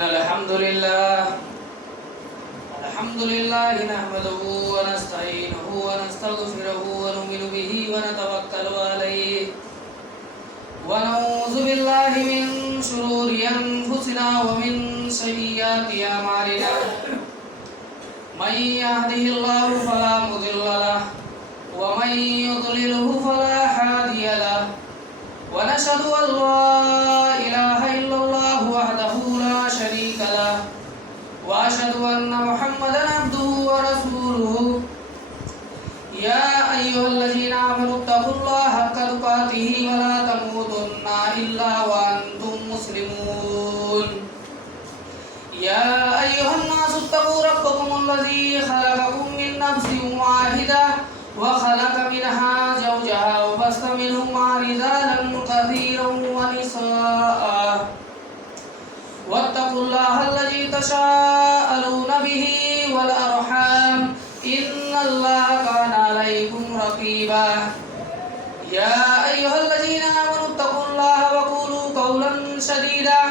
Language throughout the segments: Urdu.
الحمد لله نحمده ونستعينه ونستغفره ونؤمن به ونتوكل عليه ونعوذ بالله من شرور أنفسنا ومن سيئات أعمالنا من يهده الله فلا مضل له ومن يضلله فلا هادي له ونشهد أن لا إله إلا الله وحده لا شريك له وأشهد أن محمدا عبده ورسوله يا أيها الذين آمنوا اتقوا الله حق تقاته ولا تموتن إلا وأنتم مسلمون يا أيها الناس اتقوا ربكم الذي خلقكم من نفس واحدة وخلق منها زوجها وبث منهما رجالا كثيرا ونساء واتقوا الله الذي تساءلون به والأرحام إن الله كان عليكم رقيبا يا أيها الذين آمنوا اتقوا الله وقولوا قولا سديدا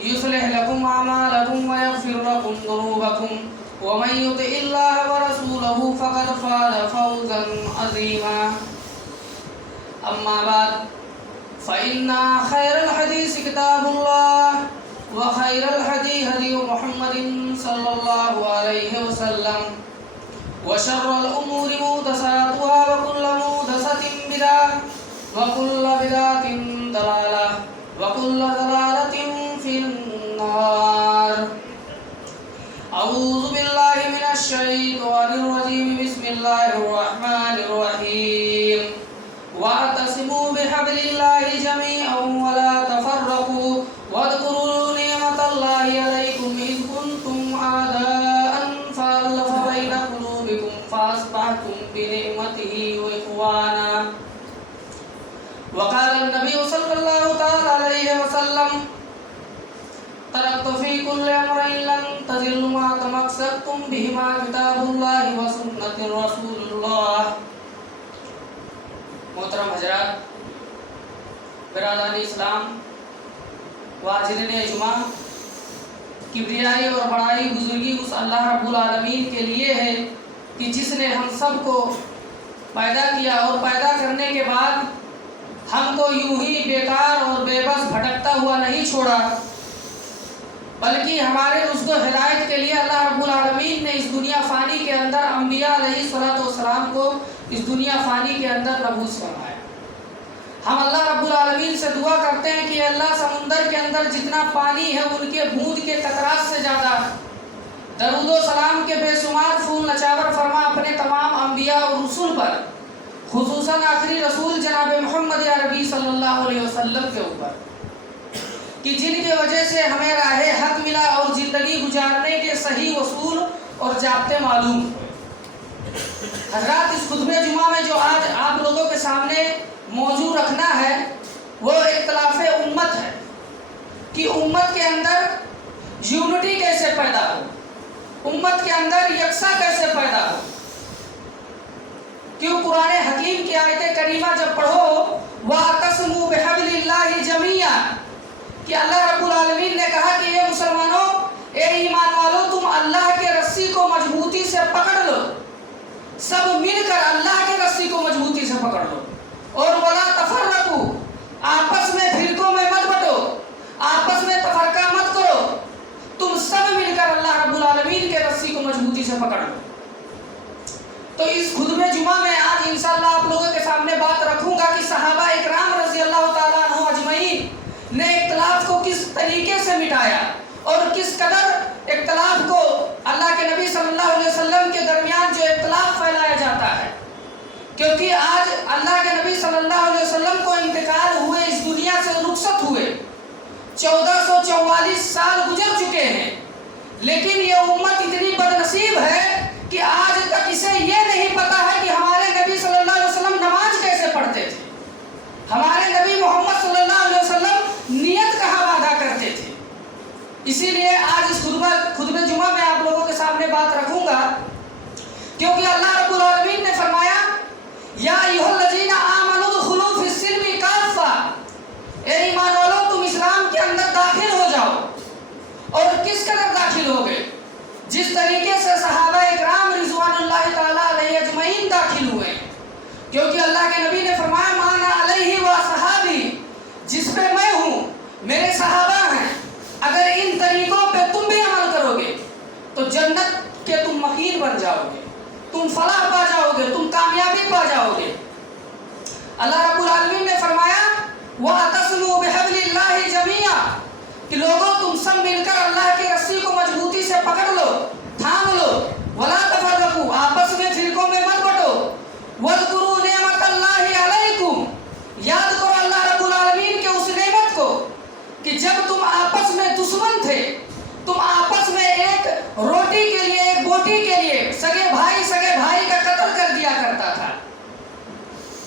يصلح لكم أعمالكم ويغفر لكم ذنوبكم ومن يطع الله ورسوله فقد فاز فوزا عظيما أما بعد فإن خير الحديث كتاب الله وخير الهدي هدي محمد صلى الله عليه وسلم وشر الأمور محدثاتها وكل محدثة بدعة وكل بدعة ضلالة وكل ضلالة في النار. أعوذ بالله من الشيطان الرجيم. بسم الله الرحمن الرحيم. واعتصموا بحبل الله جميعا ولا تفرقوا واذكروا نعمة الله عليكم إذ كنتم أعداء فألف بين قلوبكم فأصبحتم بنعمته إخوانا. وقال النبي صلى الله تعالى عليه وسلم تركت في كل أمرين لن تضلوا ما تمسكتم بهما كتاب الله وسنة رسول الله. محترم حضرات، برادران اسلام، واجرین جمعہ، کبریائی اور بڑائی بزرگی اس اللہ رب العالمین کے لیے ہے کہ جس نے ہم سب کو پیدا کیا اور پیدا کرنے کے بعد ہم کو یوں ہی بیکار اور بے بس بھٹکتا ہوا نہیں چھوڑا، بلکہ ہمارے رشد و ہدایت کے لیے اللہ رب العالمین نے اس دنیا فانی کے اندر انبیاء علیہ السلام کو اس دنیا فانی کے اندر مبعوث فرمایا. ہم اللہ رب العالمین سے دعا کرتے ہیں کہ اللہ سمندر کے اندر جتنا پانی ہے ان کے بوند کے قطرات سے زیادہ درود و سلام کے بے شمار پھول نچاور فرما اپنے تمام انبیاء اور رسول پر، خصوصاً آخری رسول جناب محمد عربی صلی اللہ علیہ وسلم کے اوپر، کہ جن کی وجہ سے ہمیں راہ حق ملا اور زندگی گزارنے کے صحیح اصول اور ضابطے معلوم ہوئے. حضرات، اس خطبہ جمعہ میں جو آج آپ لوگوں کے سامنے موضوع رکھنا ہے وہ اختلاف امت ہے کہ امت کے اندر یونٹی کیسے پیدا ہو، امت کے اندر یکساں کیسے پیدا ہو. کیوں قرآن حکیم کی آیت کریمہ جب پڑھو وَاعْتَصِمُوا بِحَبْلِ اللَّهِ جَمِيعًا، کہ اللہ رب العالمین نے کہا کہ اے مسلمانوں، اے ایمان والو، تم اللہ کے رسی کو مضبوطی سے پکڑ لو، سب مل کر اللہ کے رسی کو مضبوطی سے پکڑ لو، اور وَلَا تَفَرَّقُوا، آپس میں فرقوں میں مت بٹو، آپس میں تفرقہ مت کرو، تم سب مل کر اللہ رب العالمین کے رسی کو مضبوطی سے پکڑ لو. تو اس خطبہ جمعہ میں آج انشاءاللہ آپ لوگوں کے سامنے بات رکھوں گا کہ صحابہ اکرام رضی اللہ تعالیٰ عنہ اجمعین نے اختلاف کو کس طریقے سے مٹایا اور کس قدر اختلاف کو اللہ کے نبی صلی اللہ علیہ وسلم کے درمیان جو اختلاف پھیلایا جاتا ہے. کیونکہ آج اللہ کے نبی صلی اللہ علیہ وسلم کو انتقال ہوئے، اس دنیا سے رخصت ہوئے، 1444 سال گزر چکے ہیں، لیکن یہ امت اتنی بدنصیب ہے کہ آج تک اسے یہ نہیں پتا ہے کہ ہمارے نبی صلی اللہ علیہ وسلم نماز کیسے پڑھتے تھے، ہمارے نبی محمد صلی اللہ علیہ وسلم نیت کہاں وعدہ کرتے تھے. اسی لیے آج اس خطبہ جمعہ میں آپ لوگوں کے سامنے بات رکھوں گا، کیونکہ اللہ رب العالمین نے فرمایا یا ایھا الذین آمنوا ادخلوا فی السلم کافہ، اے ایمان والو تم اسلام کے اندر داخل ہو جاؤ اور کس قدر داخل ہو گئے. جس طریقے سے صحابہ اکرام رضوان اللہ تعالیٰ علیہ اجمعین داخل ہوئے، کیونکہ اللہ کے نبی نے فرمایا مانا علیہ و صحابی، جس پہ میں ہوں میرے صحابہ ہیں. اگر ان طریقوں پہ تم بھی عمل کرو گے تو جنت کے تم مقیم بن جاؤ گے، تم فلاح پا جاؤ گے، تم کامیابی پا جاؤ گے. اللہ رب العالمین نے فرمایا وَاعْتَصِمُوا بِحَبْلِ اللَّهِ جَمِيعًا، کہ لوگوں تم سب مل کر اللہ کی رسی کو مضبوطی سے پکڑ لو، تھام لو. وَلَا تَفَرَّقُوا، آپس میں فرقوں میں مت بٹو. وَاذْكُرُوا نِعْمَتَ اللَّهِ عَلَيْكُمْ، یاد کرو اللہ رب العالمین کے اس نعمت کو کہ جب تم آپس میں دشمن تھے، تم آپس میں ایک روٹی کے لیے، ایک بوٹی کے لیے سگے بھائی کا قتل کر دیا کرتا تھا.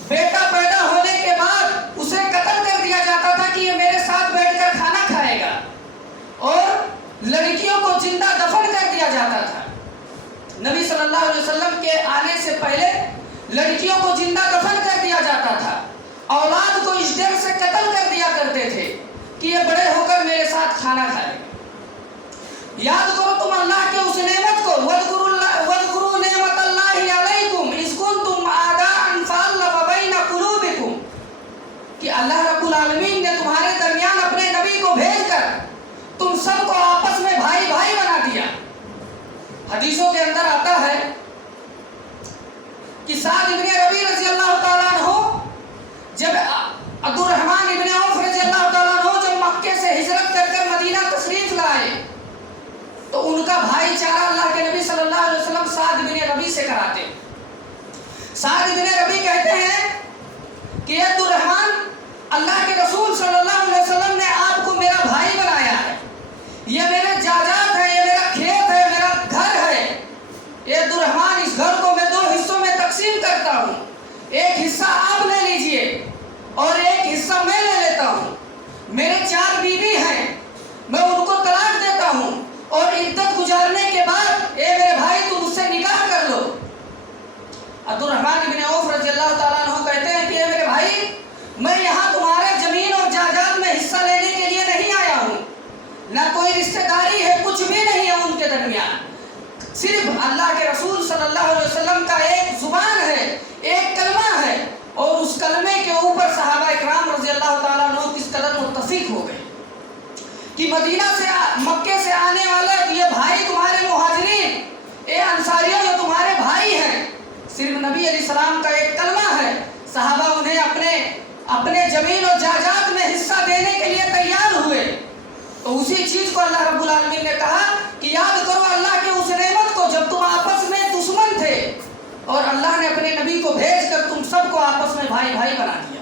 بیٹا پیدا ہونے کے بعد اسے قتل کر دیا جاتا تھا کہ یہ میرے ساتھ بیٹھ کر کھانا کھائے گا، اور لڑکیوں کو زندہ دفن کر دیا جاتا تھا. نبی صلی اللہ علیہ وسلم کے آنے سے پہلے لڑکیوں کو زندہ دفن کر دیا جاتا تھا. اولاد کو اس ڈر سے قتل کر دیا کرتے تھے کہ یہ بڑے ہو کر میرے ساتھ کھانا کھائے گا. یاد کرو تم اللہ کے اس نعمت کو. وَاذْكُرُوا نِعْمَتَ اللَّهِ عَلَيْكُمْ إِذْ كُنْتُمْ أَعْدَاءً فَأَلَّفَ بَيْنَ قُلُوبِكُمْ، کہ اللہ رب العالمین نے تمہارے درمیان اپنے نبی کو بھیج کر تم سب کو آپس میں بھائی بنا دیا. حدیثوں کے اندر آتا ہے کہ سعد ابن ربیع رضی اللہ تعالیٰ عنہ، جب عبد الرحمن ابن عوف رضی اللہ تعالیٰ عنہ جب مکے سے ہجرت کر کر مدینہ تشریف لائے تو ان کا بھائی چارہ اللہ کے نبی صلی اللہ علیہ وسلم سعد ابن ربیع سے کراتے. سعد ابن ربیع کہتے ہیں کہ عبد الرحمن، اللہ کے رسول صلی اللہ علیہ وسلم نے آپ کو میرا بھائی بنایا ہے، یہ میرے جائیداد ہے، یہ میرا کھیت ہے، میرا گھر ہے. عبد الرحمن اس گھر کو میں 2 حصوں میں تقسیم کرتا ہوں، ایک حصہ آپ لے لیجئے اور ایک حصہ میں لے لیتا ہوں. میرے 4 بیوی ہیں، میں ان کو طلاق دیتا ہوں، اور عدت گزارنے کے بعد اے میرے بھائی تم اس سے نکاح کر لو. عبد الرحمن بن عوف رضی اللہ تعالیٰ عنہ کہتے ہیں کہ اے میرے بھائی، میں یہاں تمہارے زمین اور جائیداد میں حصہ لینے کے لیے نہیں آیا ہوں، نہ کوئی رشتہ داری ہے، کچھ بھی نہیں ہے ان کے درمیان. صرف اللہ کے رسول صلی اللہ علیہ وسلم کا ایک زبان ہے، ایک کلمہ ہے، اور اس کلمے کے اوپر صحابہ اکرام رضی اللہ تعالیٰ عنہ کس قدر متفق ہو گئے کہ مدینہ سے، مکے سے آنے والے یہ بھائی تمہارے مہاجرین، اے انصاریوں یہ تمہارے بھائی ہیں. صرف نبی علیہ السلام کا ایک کلمہ ہے، صحابہ انہیں اپنے زمین اور جائیداد میں حصہ دینے کے لیے تیار ہوئے. تو اسی چیز کو اللہ رب العالمین نے کہا کہ یاد کرو اللہ کے اس نعمت کو جب تم آپس میں دشمن تھے اور اللہ نے اپنے نبی کو بھیج کر تم سب کو آپس میں بھائی بنا دیا.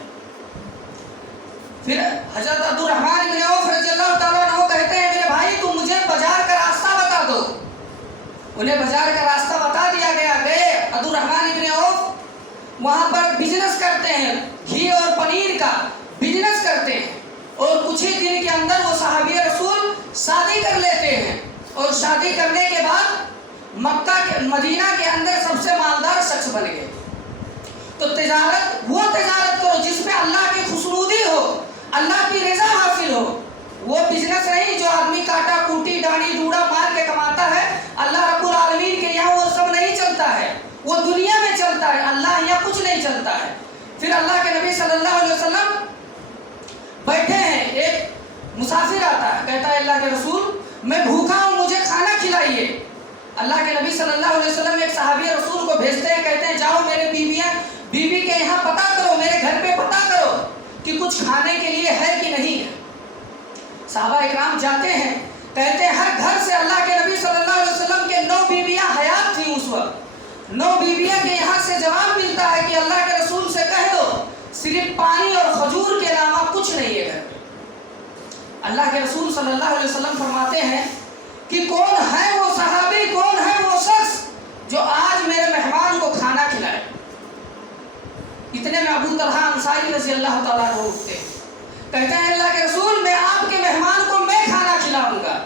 پھر حضرت عبد الرحمن بن عوف رضی اللہ تعالیٰ عنہ کہتے ہیں میرے بھائی تم مجھے بازار کا راستہ بتا دو. انہیں بازار کا راستہ بتا دیا گیا. گئے عبد الرحمن بن عوف وہاں پر بزنس کرتے ہیں، گھی اور پنیر کا بزنس کرتے ہیں، اور کچھ ہی دن کے اندر وہ صحابی رسول شادی کر لیتے ہیں، اور شادی کرنے کے بعد مدینہ کے اندر سب سے مالدار شخص بن گئے. تو وہ تجارت کرو جس میں اللہ کی خوشنودی ہو، اللہ کی رضا حاصل ہو. وہ بزنس نہیں جو آدمی کاٹا کوٹی ڈاڑی ڈوڑا مار کے کماتا ہے. اللہ رب العالمین کے یہاں وہ سب نہیں چلتا ہے، وہ دنیا میں چلتا ہے، اللہ یہاں کچھ نہیں چلتا ہے. پھر اللہ کے نبی صلی اللہ علیہ وسلم بیٹھے ہیں، ایک مسافر آتا ہے، کہتا ہے اللہ کے رسول میں بھوکا ہوں، مجھے کھانا کھلائیے. اللہ کے نبی صلی اللہ علیہ وسلم ایک صحابی رسول کو بھیجتے ہیں، کہتے ہیں جاؤ میرے بیوی کے یہاں پتہ کرو، میرے گھر پہ پتہ کرو کہ کچھ کھانے کے لیے ہے کہ نہیں ہے. صحابہ اکرام جاتے ہیں، کہتے ہیں ہر گھر سے اللہ کے نبی صلی اللہ علیہ وسلم کے 9 بیویاں حیات تھیں اس وقت. 9 بیویاں کے یہاں سے جواب ملتا ہے کہ اللہ کے رسول سے کہہ دو صرف پانی اور کھجور کے علاوہ کچھ نہیں ہے گھر میں. اللہ کے رسول صلی اللہ علیہ وسلم فرماتے ہیں کہ کون ہے وہ صحابی، کون ہے وہ شخص جو آج میرے مہمان کو کھانا کھلائے. اتنے میں ابو طلحہ انصاری رضی اللہ تعالیٰ عنہ اٹھتے ہیں، کہتے ہیں اللہ کے رسول میں آپ کے مہمان کو میں کھانا کھلاؤں گا.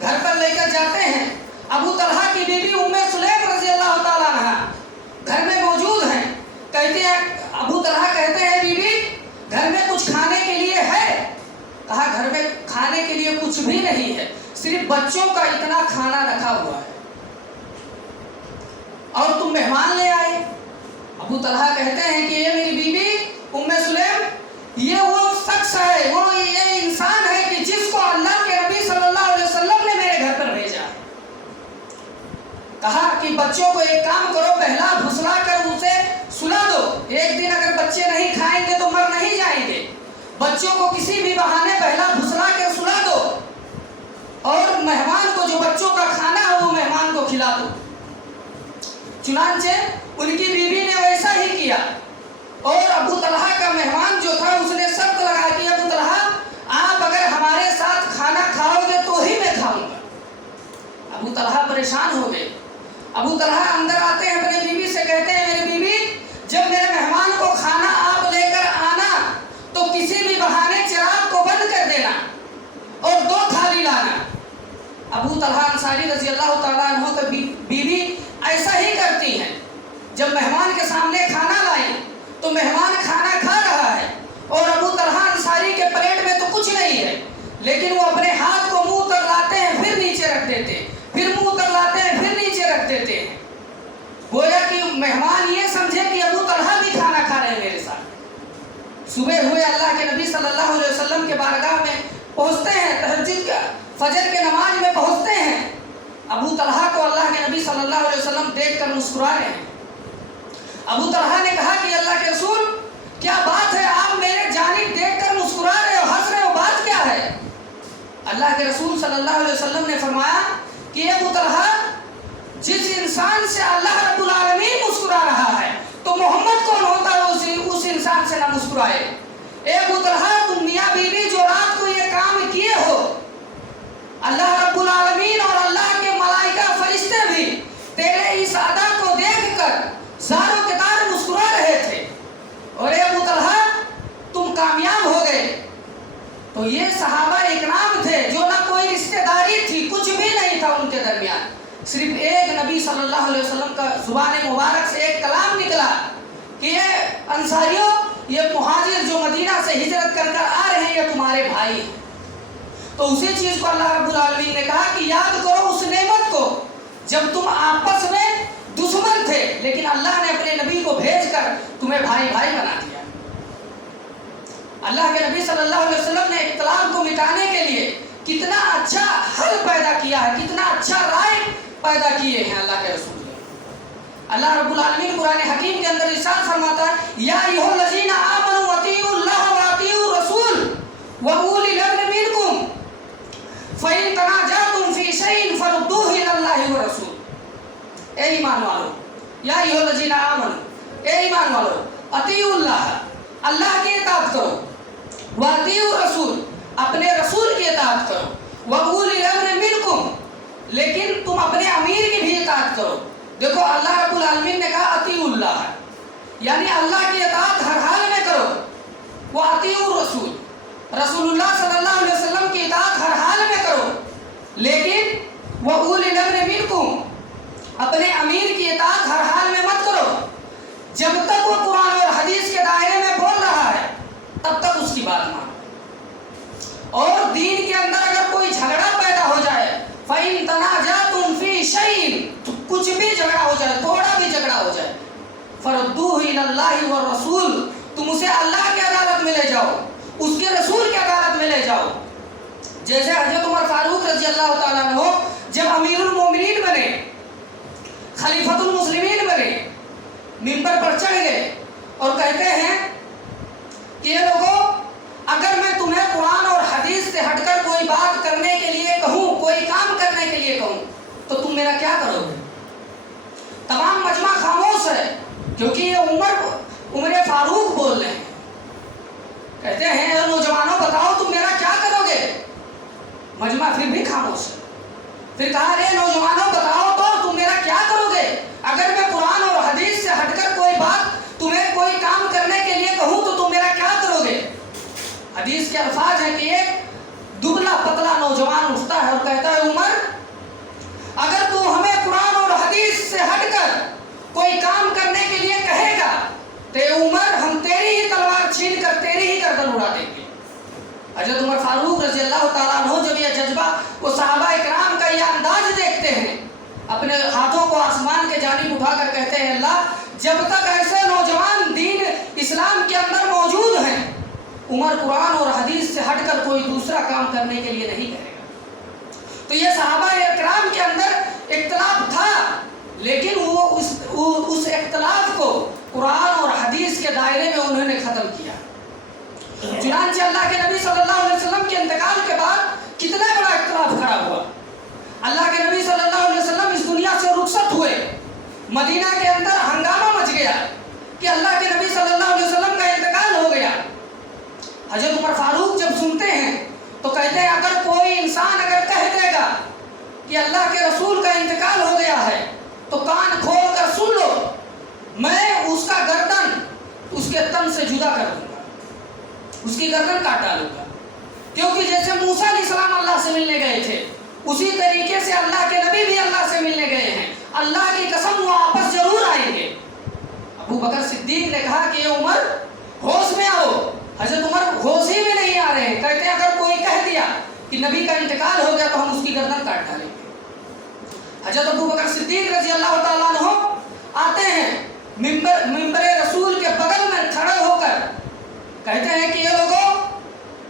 گھر پر لے کر جاتے ہیں. ابو طلحہ کی بیوی ام سلیم رضی اللہ تعالیٰ عنہ گھر میں موجود ہیں. کہتے ہیں ابو طلحہ کہتے ہیں بیوی گھر میں کچھ کھانے کے لیے ہے؟ کہا گھر میں کھانے کے لیے کچھ بھی نہیں ہے، صرف بچوں کا اتنا کھانا رکھا ہوا ہے اور تم مہمان لے آئے۔ ابو طلحہ کہتے ہیں کہ یہ میری بیوی ام سلیم، یہ وہ شخص ہے، وہ یہ انسان ہے کہ جس کو اللہ کے نبی صلی اللہ علیہ وسلم نے میرے گھر پر بھیجا۔ کہا کہ بچوں کو ایک کام کرو، بہلا پھسلا کر اسے سلا دو، ایک دن اگر بچے نہیں کھائیں گے تو مر نہیں جائیں گے، بچوں کو کسی بھی بہانے بہلا پھسلا کر سلا دو اور مہمان کو جو بچوں کا کھانا ہے وہ مہمان کو کھلا دو۔ چنانچہ ان کی بیوی نے ویسا ہی کیا اور ابو طلحہ کا مہمان جو تھا اس نے شرط لگا کہ ابو طلحہ آپ اگر ہمارے ساتھ کھانا کھاؤ گے تو ہی میں کھاؤں گا۔ ابو طلحہ پریشان ہو گئے۔ ابو طلحہ اندر آتے ہیں، اپنی بیوی سے کہتے ہیں میری بیوی جب میرے مہمان کو کھانا آپ لے کر آنا تو کسی بھی بہانے چراغ کو بند کر دینا اور 2 تھالی لانا۔ ابو طلحہ انصاری رضی اللہ تعالیٰ عنہ کی بیوی ایسا ہی کرتی ہیں، جب مہمان کے سامنے کھانا لائیں تو مہمان کھانا کھا رہا ہے اور ابو طلحہ انصاری کے پلیٹ میں تو کچھ نہیں ہے، لیکن وہ اپنے ہاتھ کو منہ تک لاتے ہیں پھر نیچے رکھ دیتے ہیں، پھر منہ تک لاتے ہیں پھر نیچے رکھ دیتے ہیں، گویا کہ مہمان یہ سمجھے کہ ابو طلحہ بھی کھانا کھا رہے ہیں میرے ساتھ۔ صبح ہوئے اللہ کے نبی صلی اللہ علیہ وسلم کے بارگاہ میں پہنچتے ہیں، تہجد کا فجر کے نماز میں پہنچتے ہیں، ابو طلحہ کو اللہ کے نبی صلی اللہ علیہ وسلم دیکھ کر مسکرا رہے ہیں۔ ابو طلحہ نے کہا کہ اللہ کے رسول کیا بات ہے، آپ میرے جانب دیکھ کر مسکرا رہے ہو، ہنس رہے ہو، بات کیا ہے؟ اللہ کے رسول صلی اللہ علیہ وسلم نے فرمایا کہ ابو طلحہ جس انسان سے اللہ رب العالمین مسکرا رہا ہے تو محمد کون ہوتا ہے اس انسان سے نہ مسکرائے۔ اے ابو طلحہ تم میاں بیوی جو رات کو یہ کام کیے ہو، اللہ رب العالمین اور اللہ کے ملائکہ فرشتے بھی تیرے اس ادا کو دیکھ کر زار و کتار مسکرا رہے تھے، اور اے ابو طلحہ تم کامیاب ہو گئے۔ تو یہ صحابہ اکرام تھے جو نہ کوئی رشتہ داری تھی، کچھ بھی نہیں تھا ان کے درمیان، صرف ایک نبی صلی اللہ علیہ وسلم کا زبان مبارک سے ایک کلام نکلا کہ یہ انصاریوں، یہ مہاجر جو مدینہ سے ہجرت کر کر آ رہے ہیں یہ تمہارے بھائی ہیں۔ تو اسی چیز کو اللہ رب العالمین نے کہا کہ یاد کرو اس نعمت کو جب تم آپس میں دشمن تھے لیکن اللہ نے اپنے نبی کو بھیج کر تمہیں بھائی بھائی بنا دیا۔ اللہ کے نبی صلی اللہ علیہ وسلم نے اختلاف کو مٹانے کے لیے کتنا اچھا حل پیدا کیا ہے، کتنا اچھا رائے پیدا کیے ہیں اللہ کے رسول نے۔ اللہ رب العالمین قرآن حکیم کے اندر ارشاد فرماتا ہے یا ایھا الذین آمنوا اطیعوا اللہ واطیعوا الرسول واولی الامر منکم فإن تنازعتم فی شیء فردوہ الی اللہ والرسول۔ اے ایمان والو، یا ایھا الذین آمنوا، اے ایمان والو، اطیعوا اللہ، اللہ کی اطاعت کرو، واطیعوا الرسول، اپنے رسول کی اطاعت کرو، واولی الامر منکم، لیکن تم اپنے امیر کی بھی اطاعت کرو۔ دیکھو اللہ رب العالمین نے کہا اطیعوا اللہ، یعنی اللہ کی اطاعت ہر حال میں کرو، واطیعوا الرسول، رسول اللہ صلی اللہ علیہ وسلم کی اطاعت ہر حال میں کرو، لیکن واولی الامر منکم، اپنے امیر کی اطاعت ہر حال میں مت کرو۔ جب تک وہ قرآن اور حدیث کے دائرے میں بول رہا ہے تب تک اس کی بات مانو، اور دین کے اندر اگر کوئی جھگڑا پیدا ہو جائے فَإِن تَنَازَعْتُمْ فِي شَيْءٍ، کچھ بھی جھگڑا ہو جائے، تھوڑا بھی جھگڑا ہو جائے، فَرُدُّوهُ إِلَى اللَّهِ وَالرَّسُولِ، تم اسے اللہ کی عدالت میں لے جاؤ، اس کے رسول کی عدالت میں لے جاؤ۔ جیسے حضرت عمر فاروق رضی اللہ تعالیٰ عنہ جب امیر المومنین بنے، خلیفۃ المسلمین بنے، منبر پر چڑھ گئے اور کہتے ہیں کہ یہ لوگوں اگر میں تمہیں قرآن اور حدیث سے ہٹ کر کوئی بات کرنے کے لیے کہوں، کوئی کام کرنے کے لیے کہوں تو تم میرا کیا کرو گے؟ تمام مجمع خاموش ہے کیونکہ یہ عمر فاروق بول رہے ہیں، کہتے ہیں اے نوجوانوں بتاؤ تم میرا کیا کرو گے؟ مجمع پھر بھی خاموش ہے۔ پھر کہا اے نوجوانوں بتاؤ تو تم میرا کیا کرو گے؟ اگر میں قرآن اور حدیث سے ہٹ کر کوئی بات تمہیں کوئی کام کرنے کے لیے کہوں تو تم میرا کیا کرو گے؟ حدیث کے الفاظ ہیں کہ ایک دبلا پتلا نوجوان اٹھتا ہے اور کہتا ہے عمر اگر تو ہمیں قرآن اور حدیث سے ہٹ کر کوئی کام کرنے کے لیے کہے گا تو عمر ہم تیری ہی تلوار چھین کر تیری ہی گردن اڑا دیں گے۔ حضرت عمر فاروق رضی اللہ تعالیٰ عنہ جب یہ جذبہ وہ صحابہ اکرام کا یہ انداز دیکھتے ہیں، اپنے ہاتھوں کو آسمان کے جانب اٹھا کر کہتے ہیں اللہ جب تک ایسے نوجوان دین اسلام کے اندر موجود ہیں، عمر قرآن اور حدیث سے ہٹ کر کوئی دوسرا کام کرنے کے لیے نہیں کرے گا۔ تو یہ صحابہ اکرام کے اندر اختلاف تھا، لیکن وہ اس اختلاف کو قرآن اور حدیث کے دائرے میں انہوں نے ختم کیا۔ چنانچہ اللہ کے نبی صلی اللہ علیہ وسلم کے انتقال کے بعد کتنا بڑا اختلاف کھڑا ہوا۔ اللہ کے نبی صلی اللہ علیہ وسلم اس دنیا سے رخصت ہوئے، مدینہ کے اندر ہنگامہ مچ گیا کہ اللہ کے نبی صلی اللہ علیہ وسلم کا انتقال ہو گیا۔ حضرت عمر فاروق جب سنتے ہیں تو کہتے ہیں اگر کوئی انسان اگر کہہ دے گا کہ اللہ کے رسول کا انتقال ہو گیا ہے تو کان کھول کر سن لو، میں اس کا گردن اس کے تن سے جدا کر دوں گا، اس کی گردن کاٹ ڈالوں گا۔ کیونکہ جیسے موسیٰ علیہ السلام اللہ سے ملنے گئے تھے، اسی طریقے سے اللہ کے نبی بھی اللہ سے ملنے گئے ہیں، اللہ کی قسم وہ آپس ضرور آئیں گے۔ ابو بکر صدیق نے کہا کہ اے عمر ہوش میں آؤ۔ حضرت عمر ہوش ہی میں نہیں آ رہے ہیں، کہتے ہیں اگر کوئی کہہ دیا کہ نبی کا انتقال ہو گیا تو ہم اس کی گردن کاٹ ڈالیں گے۔ حضرت ابو بکر صدیق رضی اللہ تعالیٰ عنہ آتے ہیں، منبر رسول کے بغل میں کھڑے ہو کر کہتے ہیں کہ یہ لوگوں،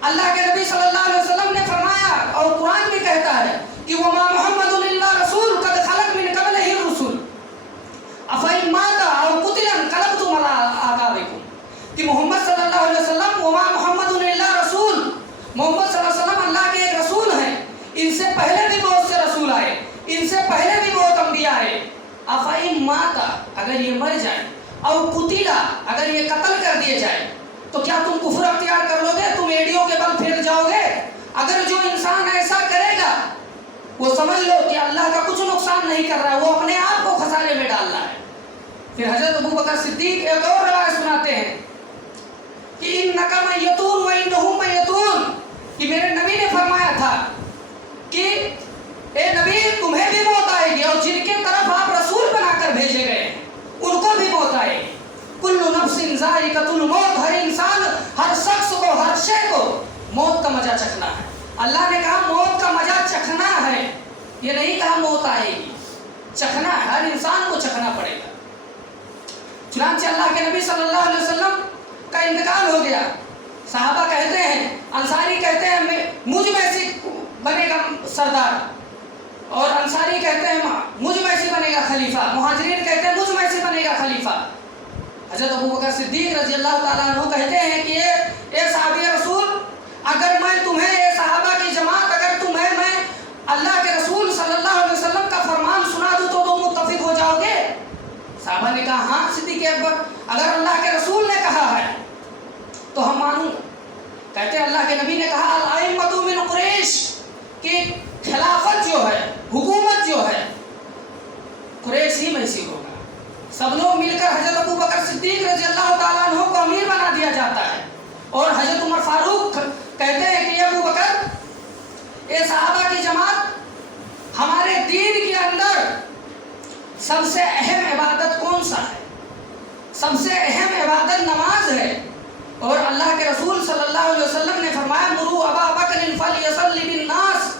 اللہ کے نبی صلی اللہ علیہ وسلم نے فرمایا اور قرآن بھی کہتا ہے کہ وَمَا مُحَمَّدٌ إِلَّا رَسُولٌ قَدْ خَلَتْ مِن قَبْلِهِ الرُّسُلُ أَفَإِن مَاتَ أَوْ قُتِلَ انقلبتم عَلَىٰ أَعْقَابِكُم، کہ محمد صلی اللہ علیہ وسلم وَمَا مُحَمَّدٌ إِلَّا رَسُولٌ، محمد صلی اللہ علیہ وسلم اللہ کے ایک رسول ہیں، ان سے پہلے بھی بہت سے رسول آئے، ان سے پہلے بھی بہت انبیاء آئے۔ أَفَإِن مَاتَ، اگر یہ مر جائے، أَوْ قُتِلَ، اگر یہ قتل کر دیے جائے تو کیا تم کفر اختیار کر لو گے؟ تم ایڑیوں کے بل پھر جاؤ گے؟ اگر جو انسان ایسا کرے گا وہ سمجھ لو کہ اللہ کا کچھ نقصان نہیں کر رہا ہے، وہ اپنے آپ کو خسارے میں ڈال رہا ہے۔ پھر حضرت ابو بکر صدیق ایک اور روایت سناتے ہیں کہ اِنَّکَ مَیَّتُونَ وَإِنَّهُم مَیَّتُونَ، کہ میرے نبی نے فرمایا تھا کہ اے نبی تمہیں بھی موت آئے گی، اور جن کے طرف آپ رسول بنا کر بھیجے گئے ہیں ان کو بھی موت آئے گی۔ کُلُّ نَفْسٍ ذَائِقَةُ الْمَوْتِ، ہر انسان، ہر شخص کو، ہر شے کو موت کا مزہ چکھنا ہے۔ اللہ نے کہا موت کا مزہ چکھنا ہے، یہ نہیں کہا موت آئے گی، چکھنا ہے، ہر انسان کو چکھنا پڑے گا۔ چنانچہ اللہ کے نبی صلی اللہ علیہ وسلم کا انتقال ہو گیا، صحابہ کہتے ہیں، انصاری کہتے ہیں مجھ میں سے بنے گا سردار، اور انصاری کہتے ہیں مجھ میں سے بنے گا خلیفہ، مہاجرین کہتے ہیں مجھ میں سے بنے گا خلیفہ۔ حضرت ابو بکر صدیق رضی اللہ تعالیٰ عنہ کہتے ہیں کہ اے صحابی رسول، اگر میں تمہیں، اے صحابہ کی جماعت، اگر تمہیں میں اللہ کے رسول صلی اللہ علیہ وسلم کا فرمان سنا دوں تو تم متفق ہو جاؤ گے؟ صحابہ نے کہا ہاں صدیق اکبر، اگر اللہ کے رسول نے کہا ہے تو ہم مانوں گا۔ کہتے ہیں اللہ کے نبی نے کہا الائمۃ من قریش، کہ خلافت جو ہے، حکومت جو ہے قریش ہی میں سے ہوگا۔ سب لوگ مل کر حضرت ابو بکر صدیق رضی اللہ تعالیٰ عنہ کو امیر بنا دیا جاتا ہے، اور حضرت عمر فاروق کہتے ہیں کہ ابو بکر، اے صحابہ کی جماعت، ہمارے دین کے اندر سب سے اہم عبادت کون سا ہے؟ سب سے اہم عبادت نماز ہے، اور اللہ کے رسول صلی اللہ علیہ وسلم نے فرمایا مروا ابا بکر فلیصلی بالناس،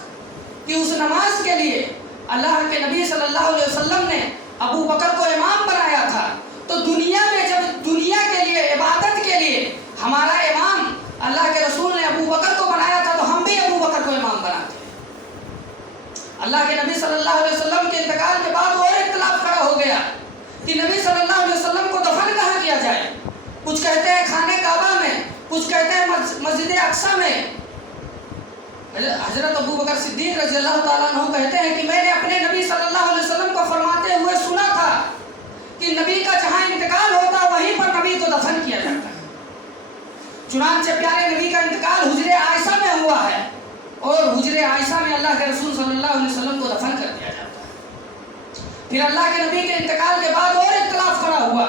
کہ اس نماز کے لیے اللہ کے نبی صلی اللہ علیہ وسلم نے ابو بکر کو امام بنایا تھا۔ تو دنیا میں جب دنیا کے لیے، عبادت کے لیے ہمارا امام اللہ کے رسول نے ابو بکر کو بنایا تھا تو ہم بھی ابو بکر کو امام بناتے ہیں۔ اللہ کے نبی صلی اللہ علیہ وسلم کے انتقال کے بعد اور اختلاف کھڑا ہو گیا کہ نبی صلی اللہ علیہ وسلم کو دفن کہاں کیا جائے۔ کچھ کہتے ہیں خانہ کعبہ میں، کچھ کہتے ہیں مسجد اقصی میں۔ حضرت ابو بکر صدیق رضی اللہ تعالیٰ عنہ کہتے ہیں کہ میں نے اپنے نبی صلی اللہ علیہ وسلم کو فرماتے ہوئے سنا تھا کہ نبی کا جہاں انتقال ہوتا وہیں پر نبی کو دفن کیا جاتا ہے۔ چنانچہ پیارے نبی کا انتقال حجر عائشہ میں ہوا ہے، اور حجر عائشہ میں اللہ کے رسول صلی اللہ علیہ وسلم کو دفن کر دیا جاتا ہے۔ پھر اللہ کے نبی کے انتقال کے بعد اور اختلاف کھڑا ہوا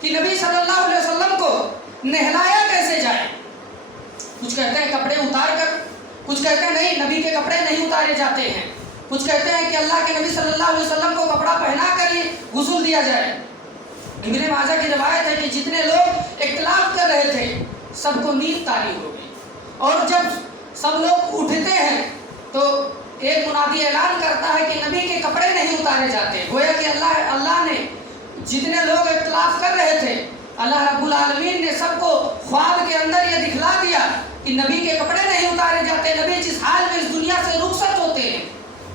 کہ نبی صلی اللہ علیہ وسلم کو نہلایا کیسے جائے۔ کچھ کہتے ہیں کپڑے اتار کر، کچھ کہتے ہیں نہیں نبی کے کپڑے نہیں اتارے جاتے ہیں، کچھ کہتے ہیں کہ اللہ کے نبی صلی اللہ علیہ وسلم کو کپڑا پہنا کر ہی غسل دیا جائے۔ ابن ماجہ کی روایت ہے کہ جتنے لوگ اختلاف کر رہے تھے سب کو نیند طاری ہو گئی، اور جب سب لوگ اٹھتے ہیں تو ایک منادی اعلان کرتا ہے کہ نبی کے کپڑے نہیں اتارے جاتے. گویا کہ اللہ نے جتنے لوگ اختلاف کر رہے تھے اللہ رب العالمین نے سب کو خواب کے اندر یہ دکھلا دیا کہ نبی کے کپڑے نہیں اتارے جاتے. نبی جس حال میں اس دنیا سے رخصت ہوتے ہیں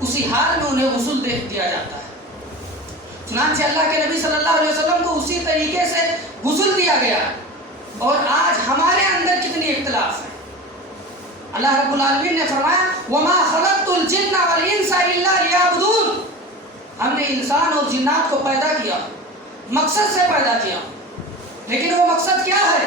اسی حال میں انہیں غسل دے دیا جاتا ہے. چنانچہ اللہ کے نبی صلی اللہ علیہ وسلم کو اسی طریقے سے غسل دیا گیا. اور آج ہمارے اندر کتنی اختلاف ہے. اللہ رب العالمین نے فرمایا وَمَا خَلَقْتُ الْجِنَّ وَالْإِنسَ إِلَّا لِيَعْبُدُونَ. ہم نے انسان اور جنات کو پیدا کیا مقصد سے پیدا کیا, لیکن وہ مقصد کیا ہے؟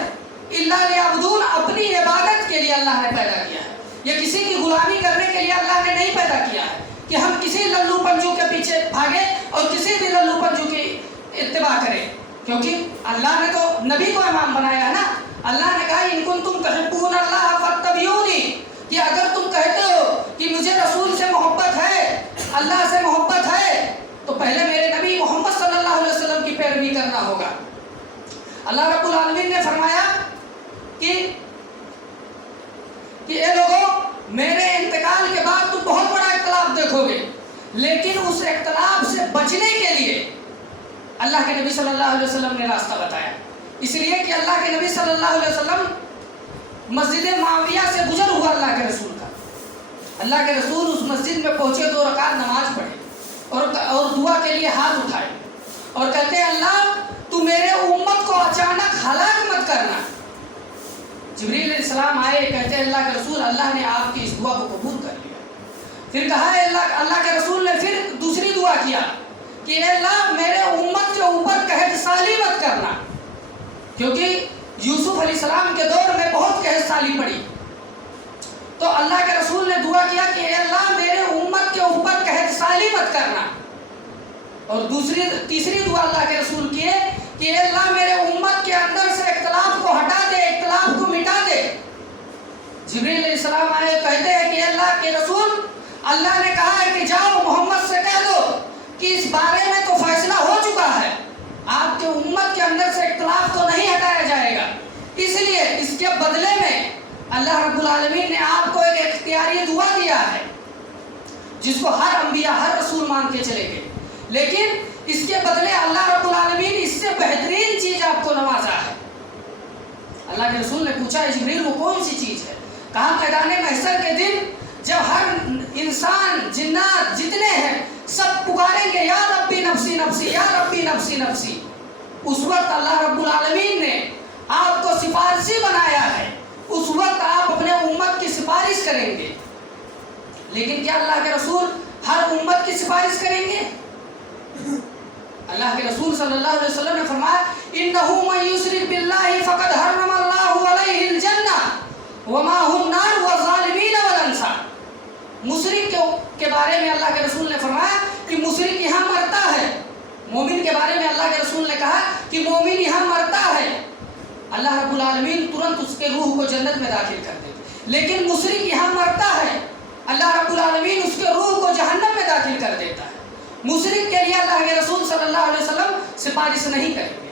إِلَّا لِيَعْبُدُونَ, اپنی عبادت کے لیے اللہ نے پیدا کیا ہے. یہ کسی کی غلامی کرنے کے لیے اللہ نے نہیں پیدا کیا ہے کہ ہم کسی للو پنجو کے پیچھے بھاگے اور کسی بھی للو پنجو کی اتباع کریں, کیونکہ اللہ نے تو نبی کو امام بنایا ہے نا. اللہ نے کہا ان کنتم تحبون اللہ فاتبعونی, کہ اگر تم کہتے ہو کہ مجھے رسول سے محبت ہے, اللہ سے محبت ہے, تو پہلے میرے نبی محمد صلی اللہ علیہ وسلم کی پیروی کرنا ہوگا. اللہ رب العالمین نے فرمایا کہ اے لوگوں, میرے انتقال کے بعد تم بہت بڑا اختلاف دیکھو گے, لیکن اس اختلاف سے بچنے کے لیے اللہ کے نبی صلی اللہ علیہ وسلم نے راستہ بتایا. اس لیے کہ اللہ کے نبی صلی اللہ علیہ وسلم مسجد معاویہ سے گزر ہوا اللہ کے رسول کا. اللہ کے رسول اس مسجد میں پہنچے, 2 رکعت نماز پڑھے اور دعا کے لیے ہاتھ اٹھائے اور کہتے ہیں اللہ تو میرے امت کو اچانک ہلاک مت کرنا. جبریل علیہ السلام آئے, کہتے ہیں اللہ کے رسول اللہ نے آپ کی اس دعا کو قبول کر لیا. پھر کہا ہے اللہ کے رسول نے پھر دوسری دعا کیا کہ اے اللہ میرے امت کے اوپر قحط سالی مت کرنا, کیونکہ یوسف علیہ السلام کے دور میں بہت قحط سالی پڑی. تو اللہ کے رسول نے دعا کیا کہ اے اللہ میرے امت کے اوپر قحط سالی مت کرنا. اور تیسری دعا اللہ کے رسول کی ہے کہ اے اللہ میرے امت کے اندر سے اختلاف کو ہٹا دے, اختلاف کو مٹا دے. جبریل علیہ السلام آئے, کہتے ہیں کہ اللہ کے رسول اللہ نے کہا ہے کہ جاؤ محمد سے کہہ دو کہ اس بارے میں تو فیصلہ ہو چکا ہے, آپ کے امت کے اندر سے اختلاف تو نہیں ہٹایا جائے گا. اس لیے اس کے بدلے میں اللہ رب العالمین نے آپ کو ایک اختیاری دعا دیا ہے جس کو ہر انبیاء ہر رسول مان کے چلے گئے, لیکن اس کے بدلے اللہ رب العالمین اس سے بہترین چیز آپ کو نوازا ہے. اللہ کے رسول نے پوچھا جبریل وہ کون سی چیز ہے؟ کہا میدان محشر کے دن جب ہر انسان جنات جتنے ہیں سب پکاریں گے یا ربی نفسی نفسی یا ربی نفسی نفسی, اس وقت اللہ رب العالمین نے آپ کو سفارشی بنایا ہے. اس وقت آپ اپنے امت کی سفارش کریں گے. لیکن کیا اللہ کے رسول ہر امت کی سفارش کریں گے؟ اللہ کے رسول صلی اللہ علیہ وسلم نے فرمایا انہو من یشرک باللہ فقد حرم اللہ علیہ الجنہ وما هم النار والظالمین والانصار. مشرک کے بارے میں اللہ کے رسول نے فرمایا کہ مشرک یہاں مرتا ہے. مومن کے بارے میں اللہ کے رسول نے کہا کہ مومن یہاں مرتا ہے, اللہ رب العالمین ترنت اس کے روح کو جنت میں داخل کر دیتے. لیکن مشرک یہاں مرتا ہے, اللہ رب العالمین اس کے روح کو جہنم میں داخل کر دیتا ہے. مشرک کے لیے اللہ کے رسول صلی اللہ علیہ وسلم سفارش نہیں کریں گے.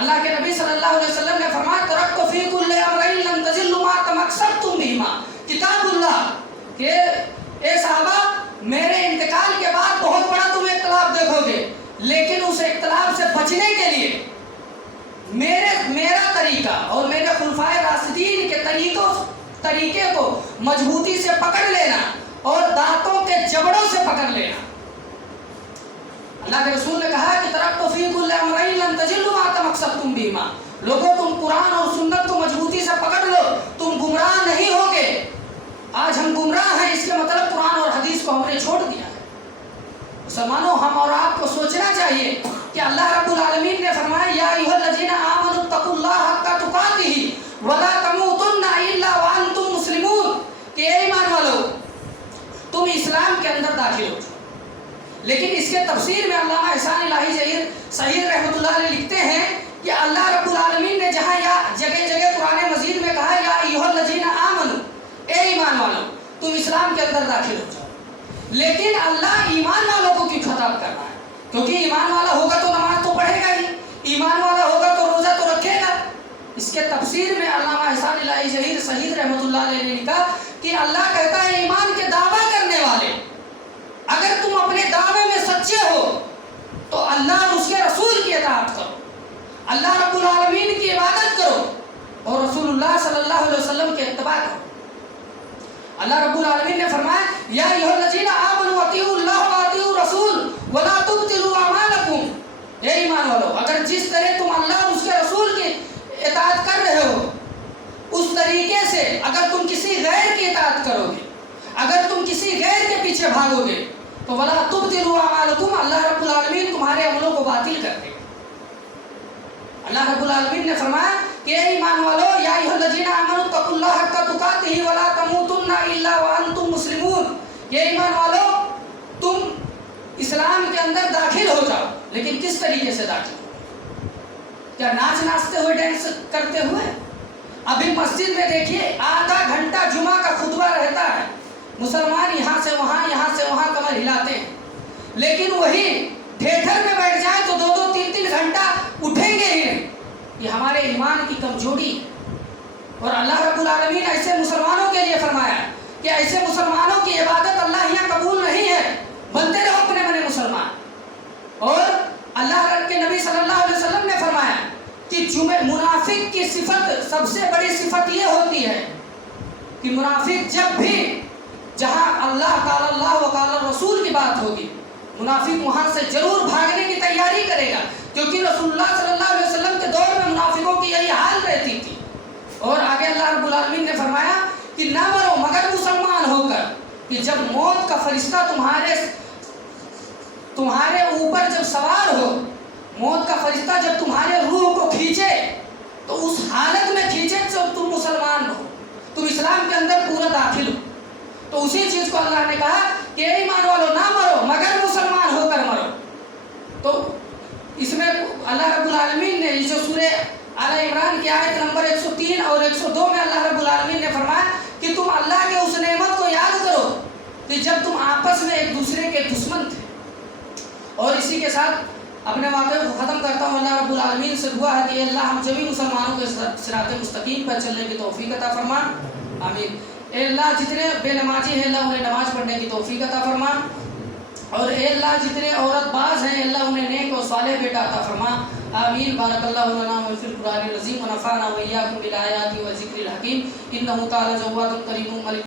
اللہ کے نبی صلی اللہ علیہ وسلم نے فرمایا ترکت فی کل امرین لن تضلوا ما تمسکتم بہما کتاب اللہ, کہ اے صحابہ میرے انتقال کے بعد بہت بڑا تم اختلاف دیکھو گے, لیکن اس اختلاف سے بچنے کے لیے میرا طریقہ اور میرے خلفائے راشدین کے طریقے کو مضبوطی سے پکڑ لینا اور دانتوں کے جبڑوں سے پکڑ لینا. اللہ کے رسول نے کہا کہ ترکت فی کل امرین لن تضلوا ما تمسکتم بہما, لوگوں تم قرآن اور سنت کو مضبوطی سے پکڑ لو, تم گمراہ نہیں ہوگے. آج ہم گمراہ ہیں, اس کے مطلب قرآن اور حدیث کو ہم نے چھوڑ دیا ہے. مسلمانوں ہم اور آپ کو سوچنا چاہیے کہ اللہ رب العالمین نے فرمایا یا ایھا الذین آمنوا اتقوا اللہ حق تقاتہ ولا تموتن الا وانتم مسلمون, کہ اے ایمان والو تم اسلام کے اندر داخل ہو. لیکن اس کے تفسیر میں علامہ احسان الہی صحیح رحمۃ اللہ علیہ لکھتے ہیں کہ اللہ رب العالمین نے جہاں یا جگہ جگہ قرآن مجید میں کہا یا ایھا الذین آمنوا, اے ایمان والو تم اسلام کے اندر داخل ہو جاؤ, لیکن اللہ ایمان والوں کو کیوں خطاب کر رہا ہے؟ کیونکہ ایمان والا ہوگا تو نماز تو پڑھے گا ہی, ایمان والا ہوگا تو روزہ تو رکھے گا. اس کے تفسیر میں علامہ احسان الہی ظہیر شہید رحمۃ اللہ علیہ نے لکھا کہ اللہ کہتا ہے ایمان کے دعویٰ کرنے والے اگر تم اپنے دعوے میں سچے ہو تو اللہ اور اس کے رسول کی اطاعت کرو، اللہ رب العالمین کی عبادت کرو اور رسول اللہ صلی اللہ علیہ وسلم کے اتباع کرو۔ اللہ رب العالمین نے فرمایا یا ایھا الذین آمنوا اطیعوا اللہ واطیعوا الرسول ولا تبطلوا اعمالکم، اے ایمان والو اگر جس طرح تم اللہ اور اس کے رسول کی اطاعت کر رہے ہو اس طریقے سے اگر تم کسی غیر کی اطاعت کرو گے، اگر تم کسی غیر کے پیچھے بھاگو گے تو ولا تبطلوا اعمالکم، اللہ رب العالمین تمہارے عملوں کو باطل کر دے گا۔ اللہ رب العالمین نے فرمایا کہ اے ایمان والو یا ایھا الذین آمنوا اتقوا اللہ حق تقاتہ ولا تموتن الا وانتم مسلمون، یہ ایمان والو تم اسلام کے اندر داخل ہو جاؤ، لیکن کس طریقے سے داخل ہو؟ کیا ناچتے ہوئے ڈانس کرتے ہوئے؟ ابھی مسجد میں دیکھیے آدھا گھنٹہ جمعہ کا خطبہ رہتا ہے، مسلمان یہاں سے وہاں کمر ہلاتے ہیں، لیکن وہی تھیٹر میں بیٹھ جائے تو 2-3 گھنٹہ اٹھیں گے ہی نہیں۔ یہ ہمارے ایمان کی کمزوری ہے، اور اللہ رب العالمین ایسے مسلمانوں کے لیے فرمایا کہ ایسے مسلمانوں کی عبادت اللہ یہاں قبول نہیں ہے، بنتے رہو اپنے بنے مسلمان۔ اور اللہ کے نبی صلی اللہ علیہ وسلم نے فرمایا کہ منافق کی صفت سب سے بڑی صفت یہ ہوتی ہے کہ منافق جب بھی جہاں اللہ قال اللہ و قال الرسول کی بات ہوگی منافق وہاں سے ضرور بھاگنے کی تیاری کرے گا، کیونکہ رسول اللہ صلی اللہ علیہ وسلم کے دور میں منافقوں کی یہی حال رہتی تھی۔ اور آگے اللہ رب العالمین نے فرمایا کہ نہ مرو مگر مسلمان ہو کر، کہ جب موت کا فرشتہ تمہارے اوپر جب سوار ہو، موت کا فرشتہ جب تمہارے روح کو کھینچے تو اس حالت میں کھینچے جب تم مسلمان ہو، تم اسلام کے اندر پورا داخل ہو۔ تو اسی چیز کو اللہ نے کہا کہ اے ایمان والو نہ مرو مگر مسلمان ہو کر مرو۔ تو اس میں اللہ رب العالمین نے جو سورہ آل عمران کی آیت نمبر 103 اور 102 میں اللہ رب العالمین نے فرمایا کہ تم اللہ کے اس نعمت کو یاد کرو کہ جب تم آپس میں ایک دوسرے کے دشمن تھے۔ اور اسی کے ساتھ اپنے واقعے کو ختم کرتا ہوں۔ اللہ رب العالمین سے دعا ہے کہ اللہ ہم سبھی مسلمانوں کو صراط مستقیم پر چلنے کی توفیق عطا فرما، آمین۔ اے اللہ جتنے بے نمازی ہیں اللہ انہیں نماز پڑھنے کی توفیق عطا فرما، اور اے اللہ جتنے عورت باز ہیں اللہ انہیں نیک اور صالح بیٹا عطا فرما، آمین۔ بارک اللہ لنا فی القرآن العظیم ونفعنا وإیاکم بالآیات والذکر الحکیم، انہ تعالی جواد کریم ملک